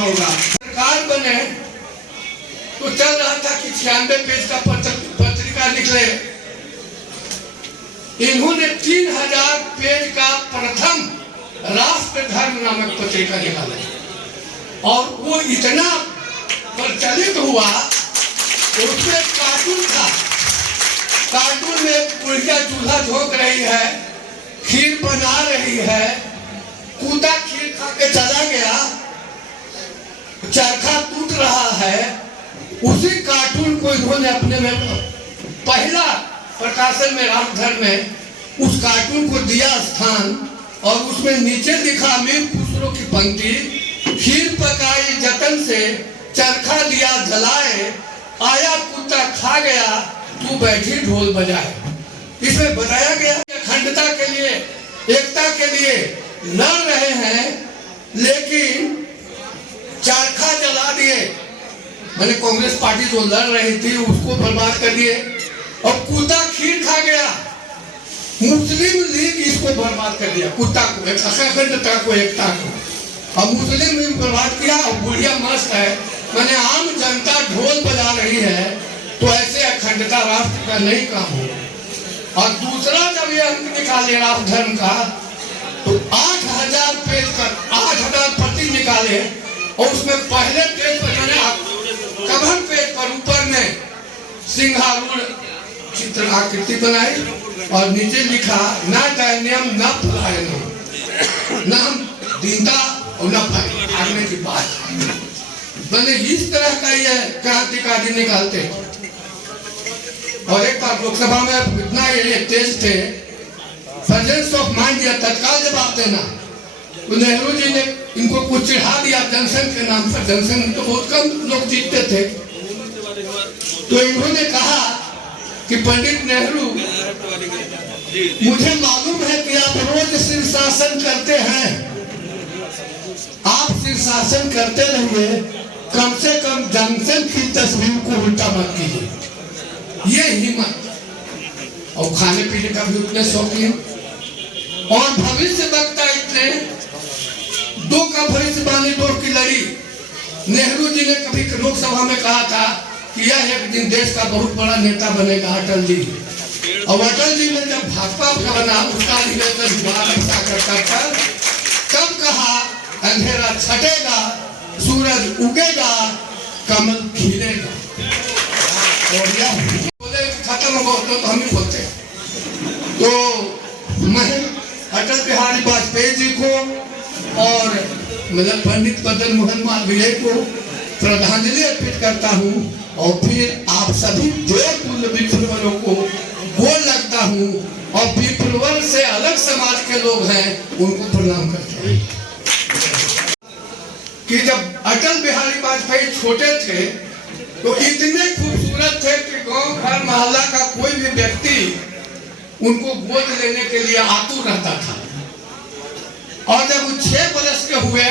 होगा। सरकार बने तो चल रहा था कि 96 पेज का पत्रिका निकले, इन्होंने 3000 पेज का प्रथम राष्ट्र धर्म नामक पत्रिका निकाला और वो इतना प्रचलित हुआ। उसमें कार्टून था, कार्टून में बुढ़िया चूल्हा झोंक रही है, खीर बना रही है, कूदा खीर खा के चला गया, चरखा टूट रहा है। उसी कार्टून को इन्होंने अपने में पहला प्रकाशन में रामधर्म में उस कार्टून को दिया स्थान और उसमें नीचे लिखा अमीर खुसरो की पंक्ति, खीर पकाई जतन से, चरखा दिया जलाए, आया कुत्ता खा गया, तू बैठी ढोल बजाए। इसमें बताया गया अखंडता के लिए, एकता के लिए लड़ रहे हैं, लेकिन चरखा जला दिए। मैंने कांग्रेस पार्टी जो लड़ रही थी उसको बर्बाद कर दिए और कुत्ता खीर खा गया। मुस्लिम लीग इसको बर्बाद कर दिया, कुत्ता को, अखंडता को, एकता को। और मुस्लिम लीग बर्बाद किया और बुढ़िया मस्त है। मैंने आम जनता ढोल बजा रही है, तो ऐसे अखंडता राष्ट्र का नहीं काम हो। और दूसरा जब ये अंक निकाले राम धर्म का, तो 8000 पेज कर 8000 प्रति निकाले और उसमें पहले पेज पर कवर पेज पर ऊपर में सिंहारूढ़ चित्र आकृति बनाई और नीचे लिखा न दैन्यम न पलायनम, न दीनता और न भय। आगे की बात मैंने इस तरह का ये क्रांतिकारी निकालते। और एक बार लोकसभा में इतना ये तेज थे, प्रेजेंस ऑफ माइंड दिया, तत्काल जवाब देना। तो नेहरू जी ने इनको कुछ चिढ़ा दिया जनसंघ के नाम पर। जनसंघ तो बहुत कम लोग जीतते थे, तो इन्होंने कहा कि पंडित नेहरू, मुझे मालूम है कि आप रोज शीर्षासन करते हैं, आप शीर्षासन करते रहिए, कम से कम जनसंघ की तस्वीर को उल्टा मत कीजिए। ये हिम्मत। और खाने पीने का भी उतने शौकीन और भविष्य वक्ता इतने। दो का भविष्यवाणी दो की लड़ी। नेहरू जी ने कभी लोकसभा में कहा था कि यह एक दिन देश का बहुत बड़ा नेता बनेगा अटल जी। और अटल जी ने जब भाजपा का बना उसका तब कहा अंधेरा छटेगा, सूरज उगेगा, कमल खिलेगा। और यह बोले खत्म हो तो हम ही बोलते। तो मैं अटल बिहारी वाजपेयी जी को और मतलब पंडित मदन मोहन मालवीय को श्रद्धांजलि अर्पित करता हूँ और फिर आप सभी देवतुल्य विप्लवरों को गोल लगता हूँ और विप्लवर से अलग समाज के लोग हैं उनको प्रणाम करता हूँ। कि जब अटल बिहारी वाजपेयी छोटे थे तो इतने खूबसूरत थे कि गांव घर मोहल्ला का कोई भी व्यक्ति उनको गोद लेने के लिए आतुर रहता था। और जब वो 6 वर्ष के हुए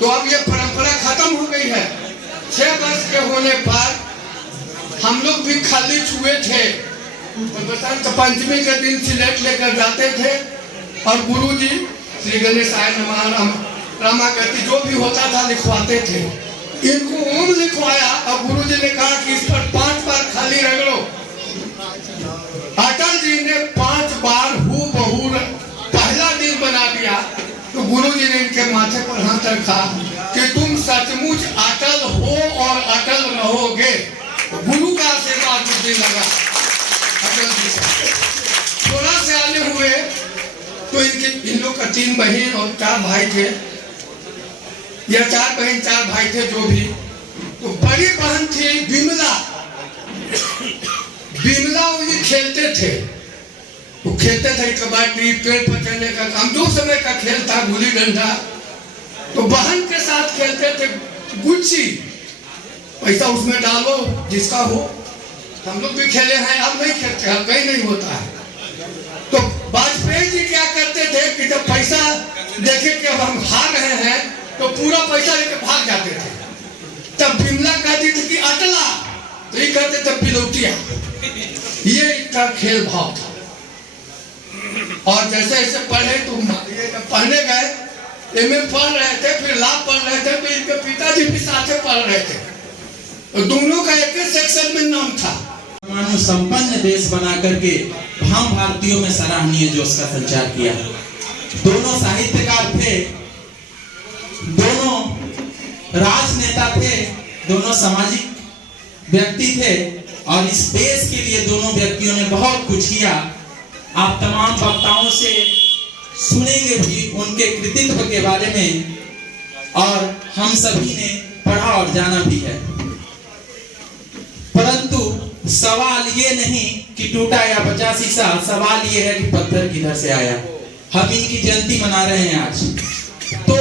तो अब ये परंपरा खत्म हो गई है। 6 वर्ष के होने पर हम लोग भी खाली छुए थे। बसंत पंचमी के दिन सिलेट लेकर जाते थे और गुरुजी श्री गणेशाय नमः रामागति जो भी होता था लिखवाते थे। इनको ओम लिखवाया और गुरुजी ने कहा कि इस पर 5 बार खाली रगड़ो। अटल जी ने 5 बार हूबहू पहला दिन बना दिया। तो गुरुजी ने इनके माथे पर हाथ रखा कि तुम सचमुच अटल हो और अटल रहोगे। गुरु का आशीर्वाद मुझे लगा। अटल जी 16 से आने हुए तो इन लोग का 3 बहन और 4 भाई थे, या 4 बहन 4 भाई थे जो भी। तो बड़ी बहन थी बिमला। बिमला वो खेलते थे, वो खेलते थे कबड्डी, पेड़ पर चढ़ने का काम, जो समय का खेल था गुल्ली डंडा। तो बहन के साथ खेलते थे गुच्छी, पैसा उसमें डालो जिसका हो। हम लोग भी खेले हैं, अब नहीं खेलते, अब कहीं नहीं होता है। तो वाजपेयी जी क्या करते थे कि जब पैसा देखे कि अब हम हार रहे हैं तो पूरा पैसा लेकर भाग जाते थे। तब बिमला कहती थी कि अटला, तो ये कहते थे पिलौटिया। ये इनका खेल भाव था। और जैसे जैसे पढ़े तो पढ़ने गए एमए पढ़ रहे थे, फिर लॉ पढ़ रहे थे, फिर इनके पिताजी भी साथ पढ़ रहे थे, तो दोनों का एक ही सेक्शन में नाम था। मानव संपन्न देश बना करके हम भारतीयों में सराहनीय जोश का संचार किया। दोनों साहित्यकार थे, दोनों राजनेता थे, दोनों सामाजिक व्यक्ति थे और इस देश के लिए दोनों व्यक्तियों ने बहुत कुछ किया। आप तमाम वक्ताओं से सुनेंगे भी उनके कृतित्व के बारे में, और हम सभी ने पढ़ा और जाना भी है। परंतु सवाल ये नहीं कि टूटा या बचा शीशा, सवाल ये है कि पत्थर किधर से आया। हम इनकी जयंती मना रहे हैं आज, तो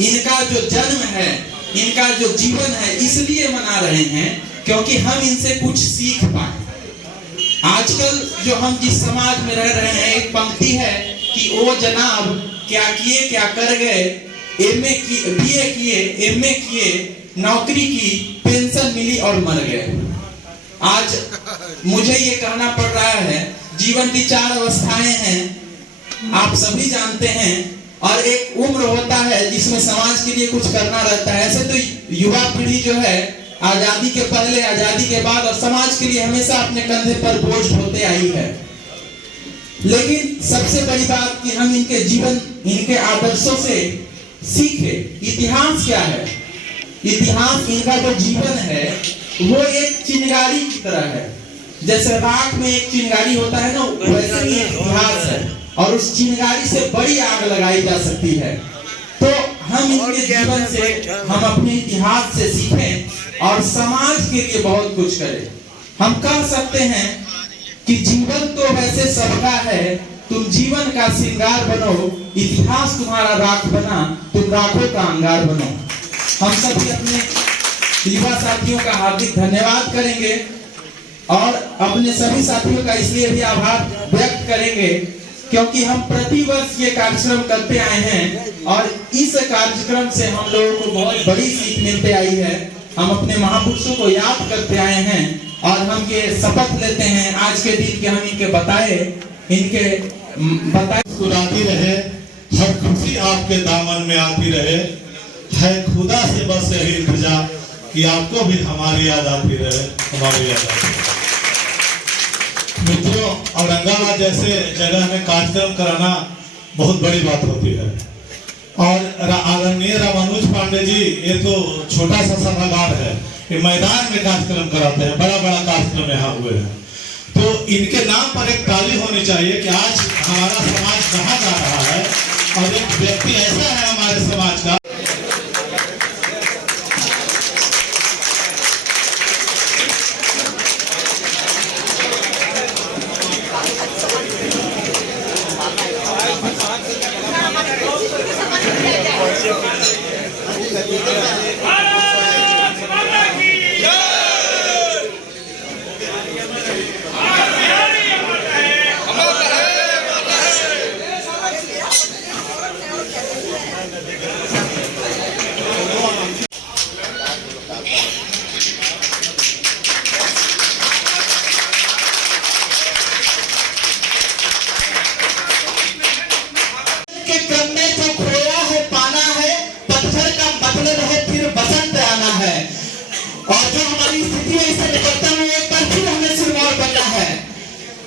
इनका जो जन्म है, इनका जो जीवन है, इसलिए मना रहे हैं क्योंकि हम इनसे कुछ सीख पाए। आजकल जो हम जिस समाज में रह रहे हैं, एक पंक्ति है कि ओ जनाब क्या किए क्या कर गए, एमए किए, बीए किए, एमए किए, नौकरी की, पेंशन मिली और मर गए। आज मुझे ये कहना पड़ रहा है, जीवन की 4 अवस्थाएं हैं, आप सभी जानते हैं, और एक उम्र होता है जिसमें समाज के लिए कुछ करना रहता है। ऐसे तो युवा पीढ़ी जो है आजादी के पहले, आजादी के बाद और समाज के लिए हमेशा अपने कंधे पर बोझ ढोते आई है। लेकिन सबसे बड़ी बात कि हम इनके जीवन, इनके आदर्शों से सीखे। इतिहास क्या है? इतिहास, इनका जो जीवन है वो एक चिंगारी की तरह है। जैसे राख में एक चिंगारी होता है ना, वैसे ही इतिहास है, और उस चिंगारी से बड़ी आग लगाई जा सकती है। तो हम इनके जीवन से, हम अपने इतिहास से सीखें और समाज के लिए बहुत कुछ करें। हम कह सकते हैं कि जीवन तो वैसे सबका है, तुम जीवन का श्रृंगार बनो, इतिहास तुम्हारा राख बना, तुम राखों का अंगार बनो। हम सभी अपने युवा साथियों का हार्दिक धन्यवाद करेंगे और अपने सभी साथियों का इसलिए भी आभार व्यक्त करेंगे क्योंकि हम प्रतिवर्ष ये कार्यक्रम करते आए हैं और इस कार्यक्रम से हम लोगों को बहुत बड़ी सीख मिलते आई है। हम अपने महापुरुषों को याद करते आए हैं और हम ये शपथ लेते हैं आज के दिन कि हम इनके बताए सुनाती रहे, हर खुशी आपके दामन में आती रहे, है खुदा से बस यही इंतजार कि आपको भी हमारी याद आती रहे, हमारी याद आती रहे। मित्रों, औरंगाबाद जैसे जगह में कार्यक्रम कराना बहुत बड़ी बात होती है और आदरणीय रामानुज पांडे जी ये तो छोटा सा सभागार है, ये मैदान में कार्यक्रम कराते हैं, बड़ा बड़ा कार्यक्रम यहाँ हुए हैं। तो इनके नाम पर एक ताली होनी चाहिए कि आज हमारा समाज कहाँ जा रहा है और एक व्यक्ति ऐसा है हमारे समाज का।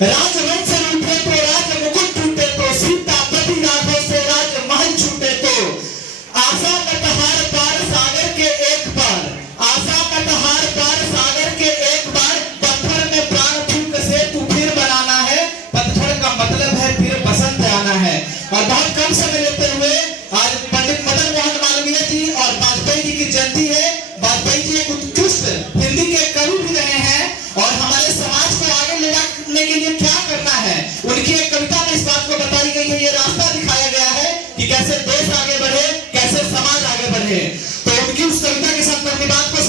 राजवंश से उठे तो राज मुकुट टूटे तो सीतापति राघव से राज महल छूटे तो आशा कटहार पार सागर के एक बार, आशा कटहार पार सागर के एक बार, पत्थर में प्राण फूंक से तू फिर बनाना है, पत्थर का मतलब है फिर बसंत आना है। और बहुत कम समय लेते हुए आज पंडित मदन मोहन मालवीय जी और वाजपेयी जी की जयंती है। वाजपेयी जी एक उत्कृष्ट हिंदी के कवि भी रहे हैं और हमारे समाज को आगे ले जाने के लिए क्या करना है उनकी एक कविता में इस बात को बताई गई है, ये रास्ता दिखाया गया है कि कैसे देश आगे बढ़े, कैसे समाज आगे बढ़े। तो उनकी उस कविता के साथ मैं अपनी बात को